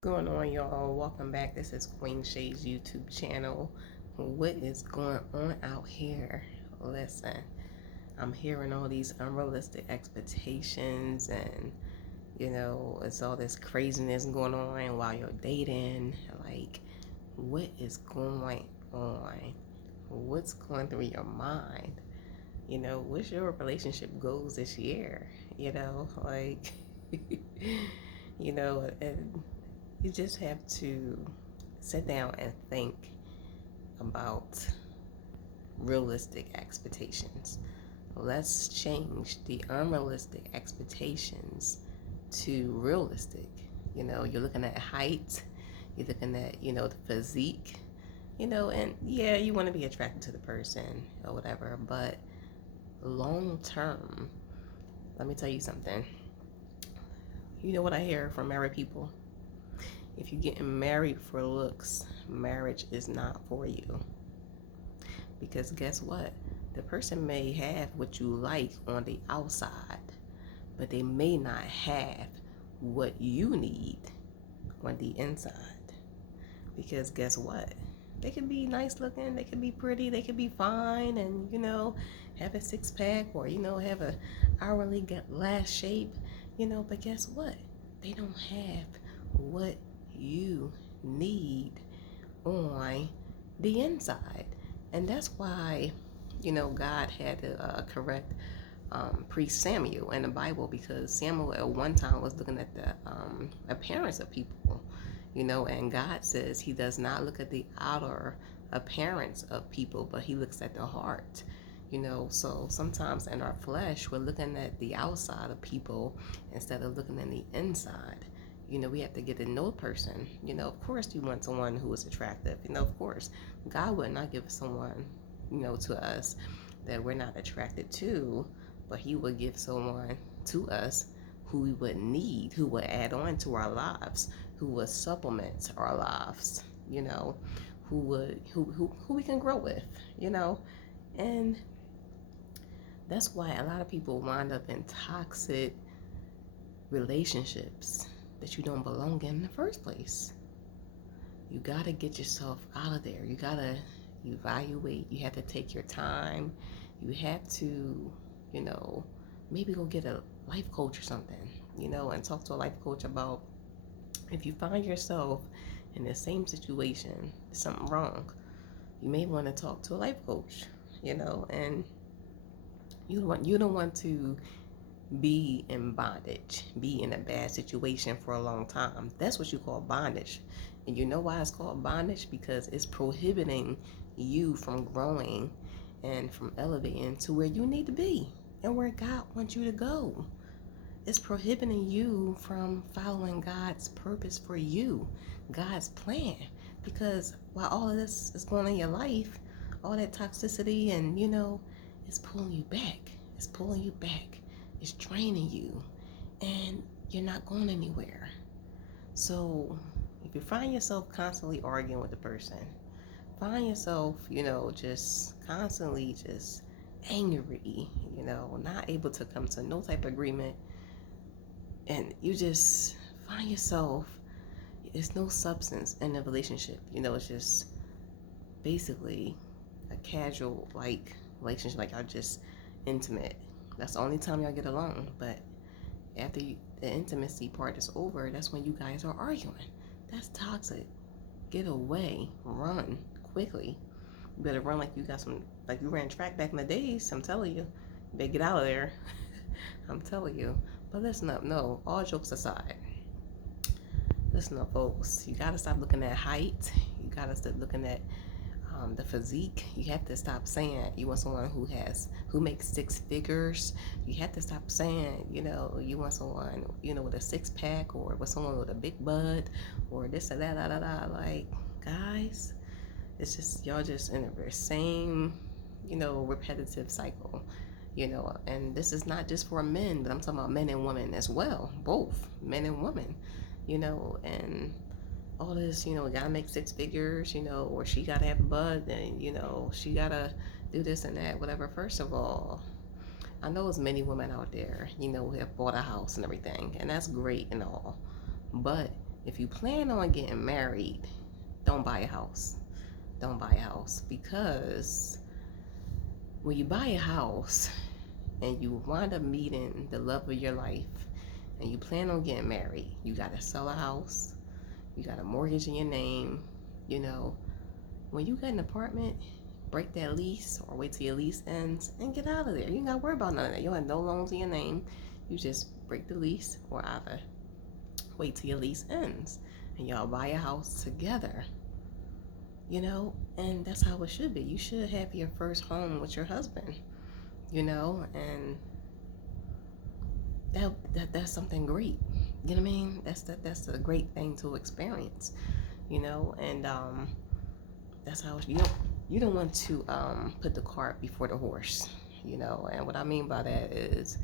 Going on, y'all? Welcome back. This is Queen Shay's YouTube channel. What is going on out here? Listen, I'm hearing all these unrealistic expectations, and it's all this craziness going on while you're dating. Like, what is going on? What's going through your mind? What's your relationship goals this year? Like, and you just have to sit down and think about realistic expectations. Let's change the unrealistic expectations to realistic. You're looking at height, you're looking at, the physique, and yeah, you want to be attracted to the person or whatever, but long term, let me tell you something. You know what I hear from married people? If you're getting married for looks, marriage is not for you. Because guess what? The person may have what you like on the outside, but they may not have what you need on the inside. Because guess what? They could be nice looking, they could be pretty, they could be fine, and have a six pack or have a hourly glass shape, but guess what? They don't have what you need on the inside. And that's why, God had to correct priest Samuel in the Bible, because Samuel at one time was looking at the appearance of people, and God says he does not look at the outer appearance of people, but he looks at the heart. So sometimes in our flesh, we're looking at the outside of people instead of looking at the inside. We have to get to know a person. Of course, you want someone who is attractive. Of course, God would not give someone, to us that we're not attracted to, but He would give someone to us who we would need, who would add on to our lives, who would supplement our lives. Who we can grow with. And that's why a lot of people wind up in toxic relationships that you don't belong in the first place. You gotta get yourself out of there. You gotta evaluate. You have to take your time. You have to, maybe go get a life coach or something, and talk to a life coach about if you find yourself in the same situation, there's something wrong. You may want to talk to a life coach, and you don't want to be in bondage, be in a bad situation for a long time. That's what you call bondage. And you know why it's called bondage? Because it's prohibiting you from growing and from elevating to where you need to be and where God wants you to go. It's prohibiting you from following God's purpose for you, God's plan. Because while all of this is going on in your life, all that toxicity and, it's pulling you back. It's pulling you back. It's draining you. And you're not going anywhere. So if you find yourself constantly arguing with the person, find yourself, just constantly just angry, not able to come to no type of agreement, and you just find yourself, there's no substance in the relationship. It's just basically a casual like relationship, like y'all just intimate. That's the only time y'all get along. But after the intimacy part is over, that's when you guys are arguing. That's toxic. Get away. Run quickly. You better run like you got some, like you ran track back in the days. I'm telling you. You better get out of there. I'm telling you. But listen up. No, all jokes aside. Listen up, folks. You gotta stop looking at height. You gotta stop looking at the physique. You have to stop saying you want someone who makes six figures. You have to stop saying you want someone with a six pack, or with someone with a big butt, or this or that, like, guys, it's just y'all just in the same repetitive cycle. And this is not just for men, but I'm talking about men and women as well, both men and women. And all this, gotta make six figures, or she gotta have a bud, and she gotta do this and that, whatever. First of all, I know there's many women out there, who have bought a house and everything, and that's great and all. But if you plan on getting married, don't buy a house. Don't buy a house, because when you buy a house and you wind up meeting the love of your life and you plan on getting married, you got to sell a house, you got a mortgage in your name. You know, when you get an apartment, break that lease or wait till your lease ends and get out of there. You ain't got to worry about none of that. You have no loans in your name. You just break the lease or either wait till your lease ends and y'all buy a house together. You know, and that's how it should be. You should have your first home with your husband, you know, and that's something great. You know what I mean? That's a great thing to experience, you know, and that's how you don't want to put the cart before the horse, you know. And what I mean by that is,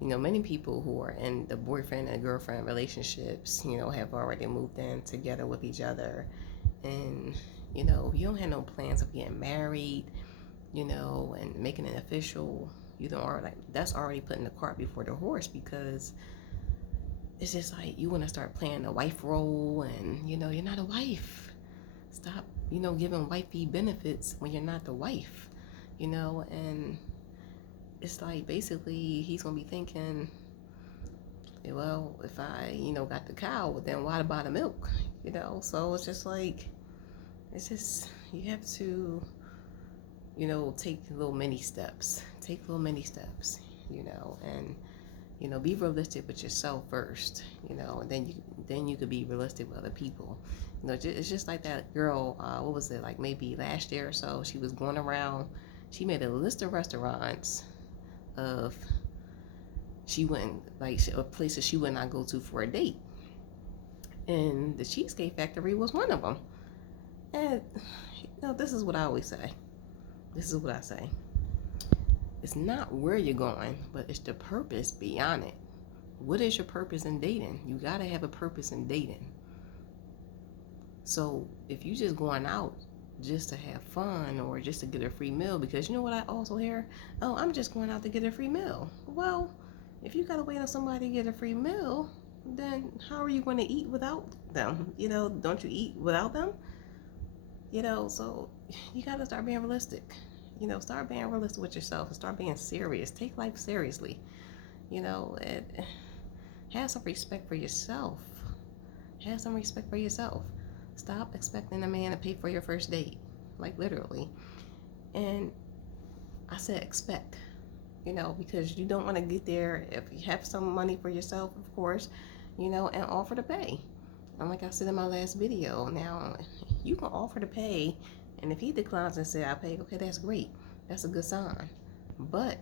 you know, many people who are in the boyfriend and girlfriend relationships, you know, have already moved in together with each other, and you know, you don't have no plans of getting married, you know, and making it official. You don't already, that's already putting the cart before the horse, because it's just like you want to start playing the wife role, and you know, you're not a wife. Stop, you know, giving wifey benefits when you're not the wife, you know. And it's like basically he's gonna be thinking, well, if I, you know, got the cow, then why buy the milk, you know. So it's just like, it's just, you have to, you know, take little mini steps, you know, and you know, be realistic with yourself first, you know, and then you could be realistic with other people. You know, it's just like that girl, what was it, like maybe last year or so, she was going around, she made a list of restaurants of she wouldn't, like, of places she would not go to for a date, and the Cheesecake Factory was one of them. And you know, this is what I always say, it's not where you're going, but it's the purpose beyond it. What is your purpose in dating? You gotta have a purpose in dating. So if you just going out just to have fun or just to get a free meal, because you know what I also hear? Oh, I'm just going out to get a free meal. Well, if you gotta wait on somebody to get a free meal, then how are you going to eat without them? You know, don't you eat without them? You know, so you gotta start being realistic. You know, start being realistic with yourself and start being serious. Take life seriously. You know, and have some respect for yourself. Have some respect for yourself. Stop expecting a man to pay for your first date, like literally. And I said expect, you know, because you don't want to get there if you have some money for yourself, of course, you know, and offer to pay. And like I said in my last video, now you can offer to pay, and if he declines and say I pay, okay, that's great. That's a good sign. But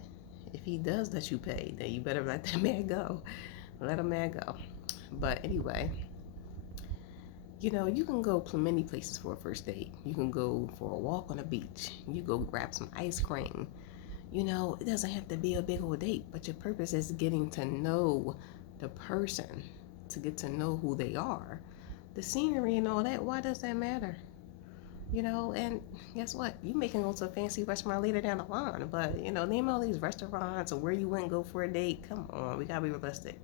if he does let you pay, then you better let that man go. Let a man go. But anyway, you know, you can go many places for a first date. You can go for a walk on the beach. You go grab some ice cream. You know, it doesn't have to be a big old date, but your purpose is getting to know the person, to get to know who they are. The scenery and all that, why does that matter? You know, and guess what? You may can go to a fancy restaurant later down the line, but you know, name all these restaurants or where you wouldn't go for a date. Come on, we gotta be realistic.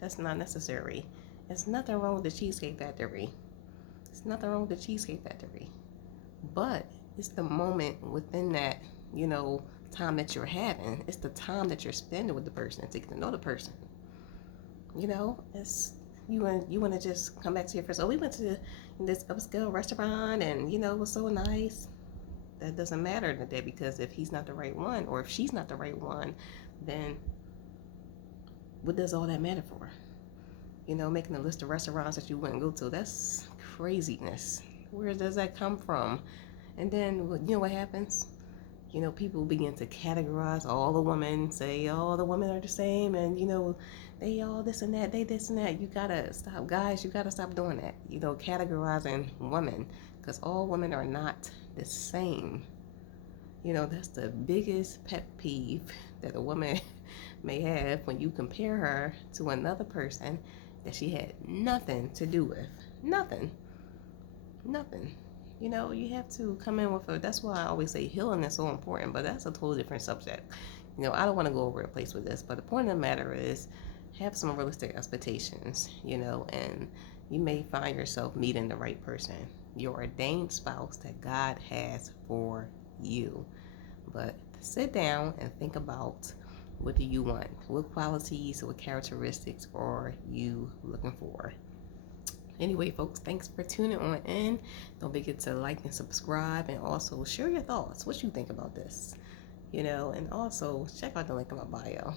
That's not necessary. There's nothing wrong with the Cheesecake Factory. There's nothing wrong with the Cheesecake Factory. But it's the moment within that, you know, time that you're having. It's the time that you're spending with the person to get to know the person. You know, it's you want to just come back to your first. Oh, we went to this upscale restaurant, and you know, it was so nice. That doesn't matter today, because if he's not the right one, or if she's not the right one, then what does all that matter for? You know, making a list of restaurants that you wouldn't go to, that's craziness. Where does that come from? And then, you know what happens? You know, people begin to categorize all the women, say all the women are the same, and you know, they all this and that, they this and that. You gotta stop, guys. You gotta stop doing that. You know, categorizing women, because all women are not the same. You know, that's the biggest pet peeve that a woman may have, when you compare her to another person that she had nothing to do with. Nothing. You know, you have to come in with that's why I always say healing is so important, but that's a totally different subject. You know, I don't want to go over a place with this, but the point of the matter is, have some realistic expectations, you know, and you may find yourself meeting the right person, your ordained spouse that God has for you. But sit down and think about, what do you want? What qualities, what characteristics are you looking for? Anyway, folks, thanks for tuning on in. Don't forget to like and subscribe, and also share your thoughts. What you think about this? And also check out the link in my bio.